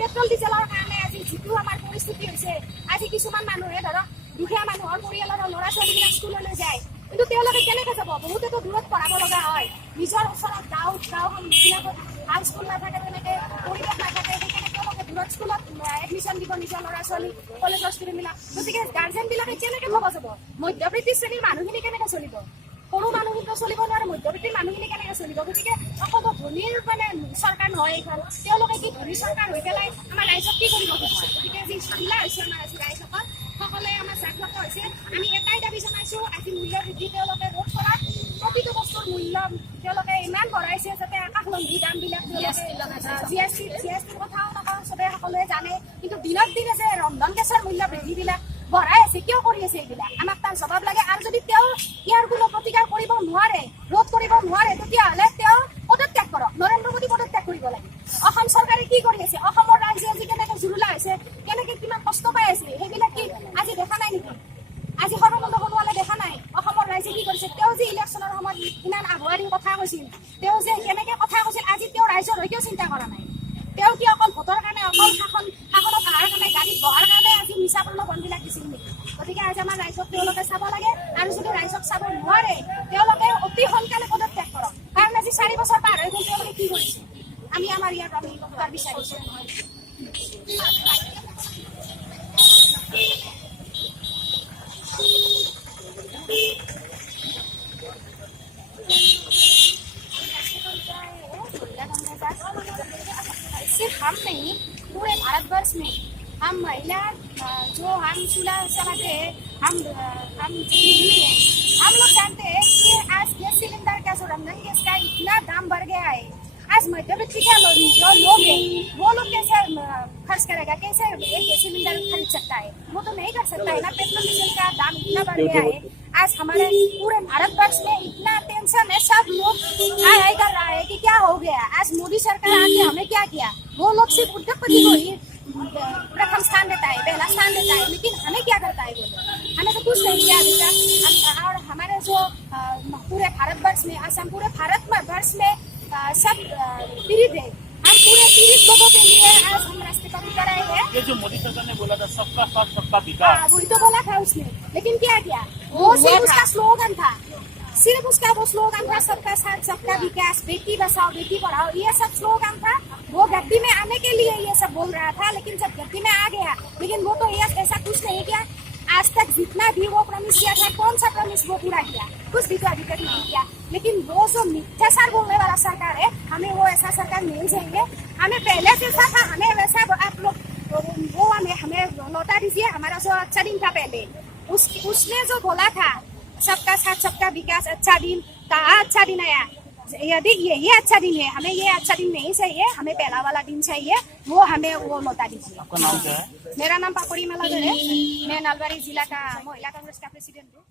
Petrol ডিজেলৰ কাৰণে আজি যিটো আমাৰ পৰিস্থিতি হৈছে, আজি কিছুমান মানুহে ধৰক দুখীয়া মানুহৰ পৰিয়ালৰ ল'ৰা ছোৱালীবিলাক স্কুললৈ যায়, কিন্তু তেওঁলোকে কেনেকৈ যাব? বহুতেতো দূৰত পঢ়াব লগা হয়। নিজৰ ওচৰত গাঁওবিলাকত ভাল স্কুল নাথাকে, তেনেকৈ পৰিৱেশ নাথাকে, সেইকাৰণে তেওঁলোকে দূৰত স্কুলত এডমিশ্যন দিব নিজৰ ল'ৰা ছোৱালী, কলেজৰ ষ্টুডেণ্টবিলাক। গতিকে গাৰ্জেনবিলাকে কেনেকৈ ল'ব যাব? মধ্যবৃত্তি শ্ৰেণীৰ মানুহখিনি কেনেকৈ চলিব? সৰু মানুহখিনিতো চলিব নোৱাৰে, মধ্যবৃত্তিৰ মানুহখিনি কেনেকৈ চলিব? গতিকে অকল ধনীৰ মানে চৰকাৰ নহয় এইখন, তেওঁলোকে কি ধনী চৰকাৰ হৈ পেলাই আমাৰ ৰাইজক কি কৰিব খুজিছে? গতিকে যি ঝামেলা হৈছে আমাৰ আজি ৰাইজসকল সকলোৱে আমাৰ জাগ্ৰত হৈছে। আমি এটাই দাবী জনাইছোঁ, আজি মূল্য বৃদ্ধি তেওঁলোকে ৰোধ কৰাত, প্ৰতিটো বস্তুৰ মূল্য তেওঁলোকে ইমান বঢ়াইছে যাতে আকাশলংঘী দামবিলাক জি এছ টিৰ কথাও নকওঁ, চবে সকলোৱে জানে, কিন্তু দিনক দিনে যে ৰন্ধন গেছৰ মূল্য বৃদ্ধিবিলাক বঢ়াই আছে, কিয় কৰি আছে এইবিলাক? আমাক তাৰ জবাব লাগে। আৰু যদি তেওঁ ইয়াৰ কোনো প্ৰতিকাৰ কৰিব নোৱাৰে, ৰোধ কৰিব নোৱাৰে, তেতিয়াহ'লে তেওঁ পদত্যাগ কৰক। নৰেন্দ্ৰ মোদী পদত্যাগ কৰিব লাগে। অসম চৰকাৰে কি কৰি আছে? অসমৰ ৰাইজে আজি কেনেকৈ জুৰুলা হৈছে, কেনেকৈ কিমান কষ্ট পাই আছে, সেইবিলাক কি আজি দেখা নাই নেকি? আজি সৰ্বানন্দ সোণোৱালে দেখা নাই অসমৰ ৰাইজে কি কৰিছে? তেওঁ যে ইলেকশ্যনৰ সময়ত ইমান আগুৱাই কথা কৈছিল, তেওঁ যে কেনেকৈ কথা কৈছিল, আজি তেওঁ ৰাইজৰ হৈ কিয় চিন্তা কৰা নাই? তেওঁ কি অকল ভোটৰ কাৰণে, অকল শাসনত অহাৰ কাৰণে, গাড়ীত বহাৰ কাৰণে আজি মিছা প্ৰলোভনবিলাক দিছিল নেকি? গতিকে আজি আমাৰ ৰাইজক তেওঁলোকে চাব লাগে, আৰু যদি ৰাইজক চাব নোৱাৰে তেওঁলোকে অতি সোনকালে পদত্যাগ কৰক। কাৰণ আজি 4 বছৰ পাৰ হৈ গ'ল, তেওঁলোকে কি কৰিছে? আমি আমাৰ ইয়াত আমি উত্তৰ বিচাৰিছোঁ। सिर्फ हम नहीं, पूरे भारतवर्ष में हम महिला जो हम चूल्हा चलाते हैं, हम लोग जानते हैं कि आज गैस सिलेंडर का जो रंधन गैस का इतना दाम बढ़ गया है। आज मध्यवित्त के जो लोग हैं वो लोग कैसे खर्च करेगा? कैसे एक गैस सिलेंडर खरीद सकता है? वो तो नहीं कर सकता है ना। पेट्रोल डीजल का दाम इतना बढ़ गया है। आज हमारे पूरे भारतवर्ष में इतना टेंशन है, सब लोग हाय कर रहा है कि क्या हो गया। आज मोदी सरकार आके हमें क्या किया? वो लोग सिर्फ उद्योगपति को ही प्रथम स्थान देता है, पहला स्थान देता है, लेकिन हमें क्या करता है? वो लोग हमें तो कुछ नहीं किया अभी तक। और हमारे जो पूरे भारतवर्ष में, असम पूरे भारतवर्ष में सब पीड़ित है। हम पूरे पीड़ित लोगों के लिए आज हम रास्ते पर उतर आए हैं। ये जो मोदी सरकार ने बोला था सबका साथ सबका विकास, वही तो बोला था उसने, लेकिन क्या किया? वो सिर्फ उसका स्लोगन था, सिर्फ उसका वो स्लोगन था, सबका साथ सबका विकास, बेटी बचाओ बेटी पढ़ाओ, ये सब स्लोगन था। वो गद्दी में आने के लिए ये सब बोल रहा था, लेकिन जब गद्दी में आ गया, लेकिन वो तो ऐसा कुछ नहीं किया। आज तक जितना भी वो प्रॉमिस किया था, कौन सा प्रॉमिस वो पूरा किया? कुछ भी तो अभी तक नहीं किया। लेकिन वो जो मिथ्याचार बोलने वाला सरकार है, हमें वो ऐसा सरकार मिल जाएंगे। हमें पहले जैसा था, हमें वैसा आप लोग वो हमें लौटा दीजिए। हमारा जो अच्छा दिन था पहले, उसने जो बोला था सबका साथ सबका विकास, अच्छा दिन था, अच्छा दिन आया। यदि ये अच्छा दिन है, हमें ये अच्छा दिन नहीं चाहिए, हमें पहला वाला दिन चाहिए, वो हमें वो लौटा दीजिए। आपका नाम क्या है? मेरा नाम पापड़ी मलागर है, मैं नलबाड़ी जिला का महिला कांग्रेस का प्रेसिडेंट हूँ।